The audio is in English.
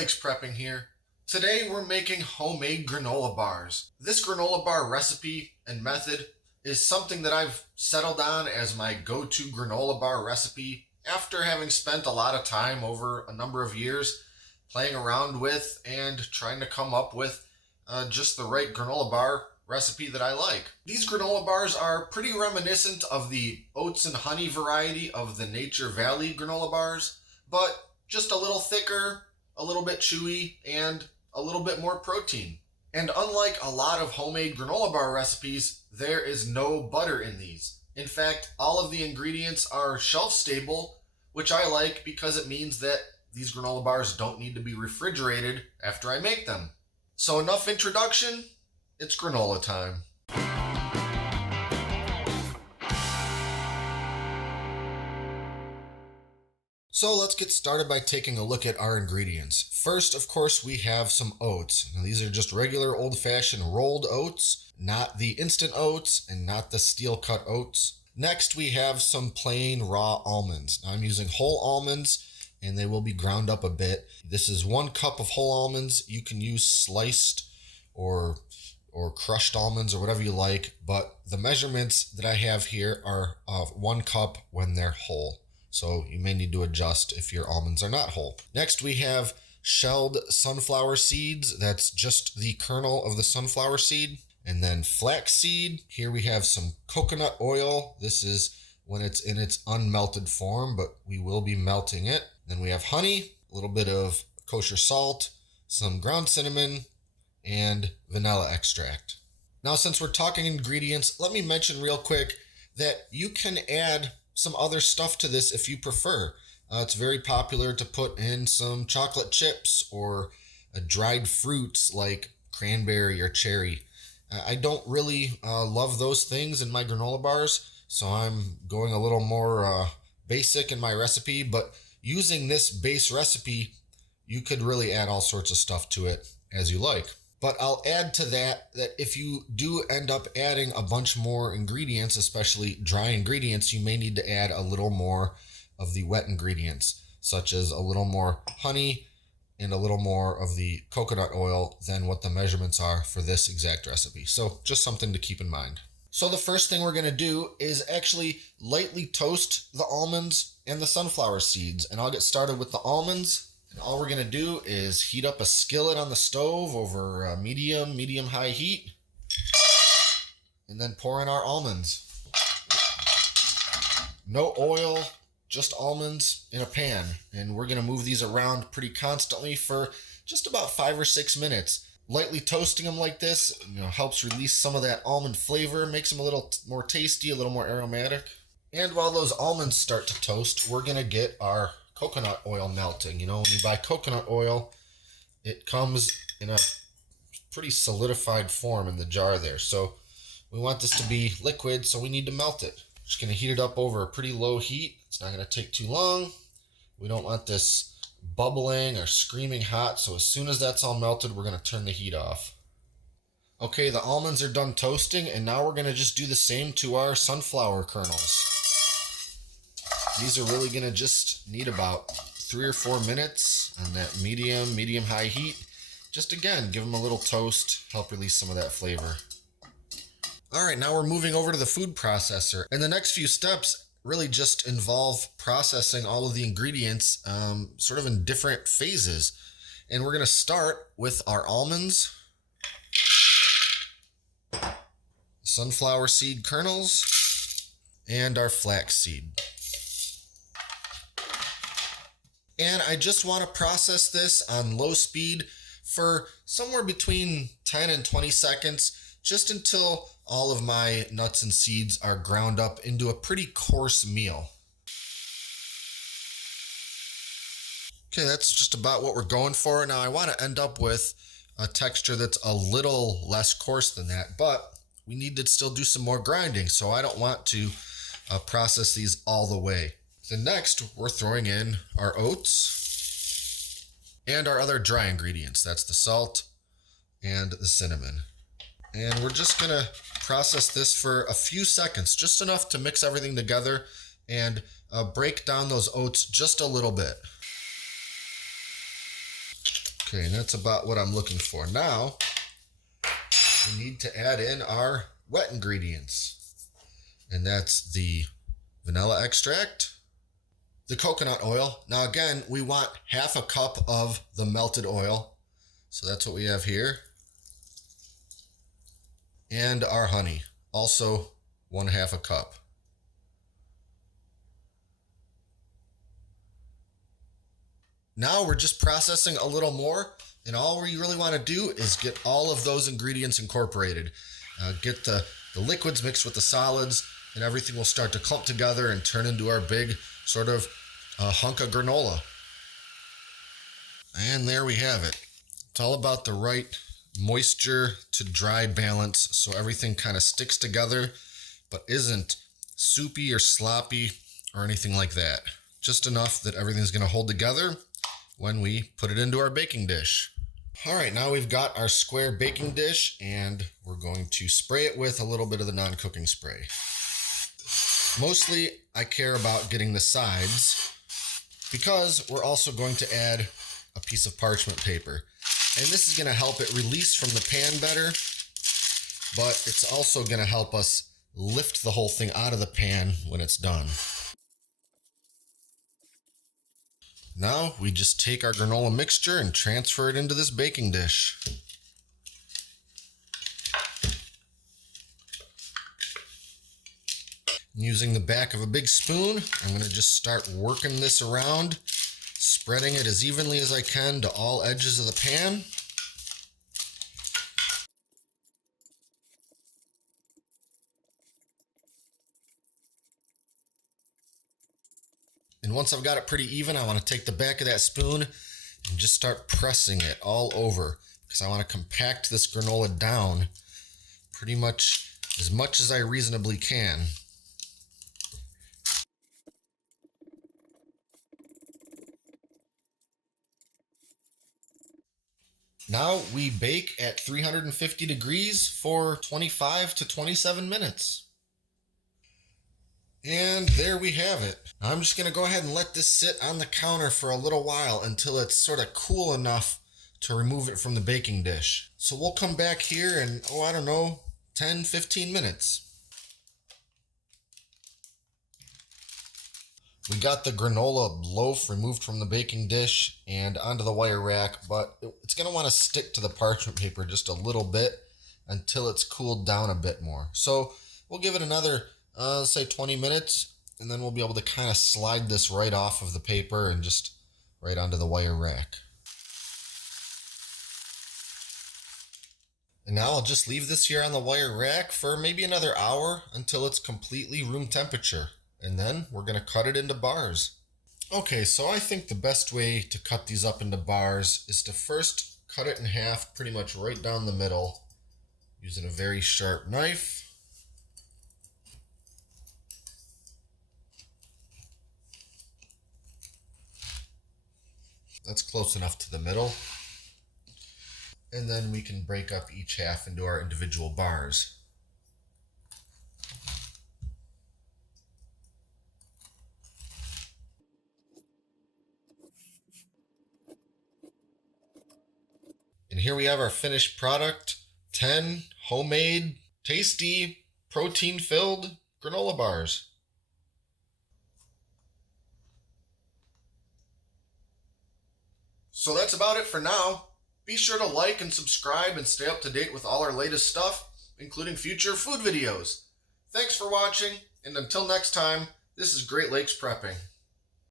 Alex Prepping here. Today we're making homemade granola bars. This granola bar recipe and method is something that I've settled on as my go-to granola bar recipe after having spent a lot of time over a number of years playing around with and trying to come up with just the right granola bar recipe that I like. These granola bars are pretty reminiscent of the oats and honey variety of the Nature Valley granola bars, but just a little thicker, a little bit chewy, and a little bit more protein. And unlike a lot of homemade granola bar recipes, there is no butter in these. In fact, all of the ingredients are shelf stable, which I like because it means that these granola bars don't need to be refrigerated after I make them. So enough introduction, it's granola time. So let's get started by taking a look at our ingredients. First, of course, we have some oats. Now, these are just regular old-fashioned rolled oats, not the instant oats and not the steel-cut oats. Next, we have some plain raw almonds. Now, I'm using whole almonds and they will be ground up a bit. This is 1 cup of whole almonds. You can use sliced or crushed almonds or whatever you like, but the measurements that I have here are of 1 cup when they're whole. So you may need to adjust if your almonds are not whole. Next, we have shelled sunflower seeds. That's just the kernel of the sunflower seed. And then flax seed. Here we have some coconut oil. This is when it's in its unmelted form, but we will be melting it. Then we have honey, a little bit of kosher salt, some ground cinnamon, and vanilla extract. Now, since we're talking ingredients, let me mention real quick that you can add some other stuff to this if you prefer. It's very popular to put in some chocolate chips or dried fruits like cranberry or cherry. I don't really love those things in my granola bars, so I'm going a little more basic in my recipe, but using this base recipe, you could really add all sorts of stuff to it as you like. But I'll add to that if you do end up adding a bunch more ingredients, especially dry ingredients, you may need to add a little more of the wet ingredients, such as a little more honey and a little more of the coconut oil than what the measurements are for this exact recipe. So just something to keep in mind. So the first thing we're gonna do is actually lightly toast the almonds and the sunflower seeds. And I'll get started with the almonds. And all we're gonna do is heat up a skillet on the stove over medium-high heat, and then pour in our almonds. No oil, just almonds in a pan. And we're gonna move these around pretty constantly for just about 5 or 6 minutes. Lightly toasting them like this, helps release some of that almond flavor, makes them a little more tasty, a little more aromatic. And while those almonds start to toast, we're gonna get our coconut oil melting. When you buy coconut oil, it comes in a pretty solidified form in the jar there. So we want this to be liquid, so we need to melt it. Just gonna heat it up over a pretty low heat. It's not gonna take too long. We don't want this bubbling or screaming hot, so as soon as that's all melted, we're gonna turn the heat off. Okay, the almonds are done toasting, and now we're gonna just do the same to our sunflower kernels. These are really gonna just need about 3 or 4 minutes on that medium-high heat. Just again, give them a little toast, help release some of that flavor. All right, now we're moving over to the food processor. And the next few steps really just involve processing all of the ingredients sort of in different phases. And we're gonna start with our almonds, sunflower seed kernels, and our flax seed. And I just want to process this on low speed for somewhere between 10 and 20 seconds, just until all of my nuts and seeds are ground up into a pretty coarse meal. Okay, that's just about what we're going for. Now I want to end up with a texture that's a little less coarse than that, but we need to still do some more grinding, so I don't want to process these all the way. Then next, we're throwing in our oats and our other dry ingredients. That's the salt and the cinnamon. And we're just gonna process this for a few seconds, just enough to mix everything together and break down those oats just a little bit. Okay, and that's about what I'm looking for. Now, we need to add in our wet ingredients. And that's the vanilla extract, the coconut oil. Now again, we want half a cup of the melted oil. So that's what we have here. And our honey, also 1/2 cup. Now we're just processing a little more, and all we really want to do is get all of those ingredients incorporated. Get the liquids mixed with the solids, and everything will start to clump together and turn into our big sort of hunk of granola. And there we have it. It's all about the right moisture to dry balance, so everything kind of sticks together, but isn't soupy or sloppy or anything like that. Just enough that everything's going to hold together when we put it into our baking dish. All right, now we've got our square baking dish, and we're going to spray it with a little bit of the non-cooking spray. Mostly, I care about getting the sides because we're also going to add a piece of parchment paper. And this is going to help it release from the pan better, but it's also going to help us lift the whole thing out of the pan when it's done. Now we just take our granola mixture and transfer it into this baking dish. Using the back of a big spoon, I'm going to just start working this around, spreading it as evenly as I can to all edges of the pan. And once I've got it pretty even, I want to take the back of that spoon and just start pressing it all over, because I want to compact this granola down pretty much as I reasonably can. Now we bake at 350 degrees for 25 to 27 minutes. And there we have it. Now I'm just going to go ahead and let this sit on the counter for a little while until it's sort of cool enough to remove it from the baking dish. So we'll come back here in, 10, 15 minutes. We got the granola loaf removed from the baking dish and onto the wire rack, but it's going to want to stick to the parchment paper just a little bit until it's cooled down a bit more. So we'll give it another say 20 minutes, and then we'll be able to kind of slide this right off of the paper and just right onto the wire rack. And now I'll just leave this here on the wire rack for maybe another hour until it's completely room temperature. And then we're going to cut it into bars. Okay, so I think the best way to cut these up into bars is to first cut it in half pretty much right down the middle using a very sharp knife. That's close enough to the middle. And then we can break up each half into our individual bars. And here we have our finished product, 10 homemade, tasty, protein-filled granola bars. So that's about it for now. Be sure to like and subscribe and stay up to date with all our latest stuff, including future food videos. Thanks for watching, and until next time, this is Great Lakes Prepping.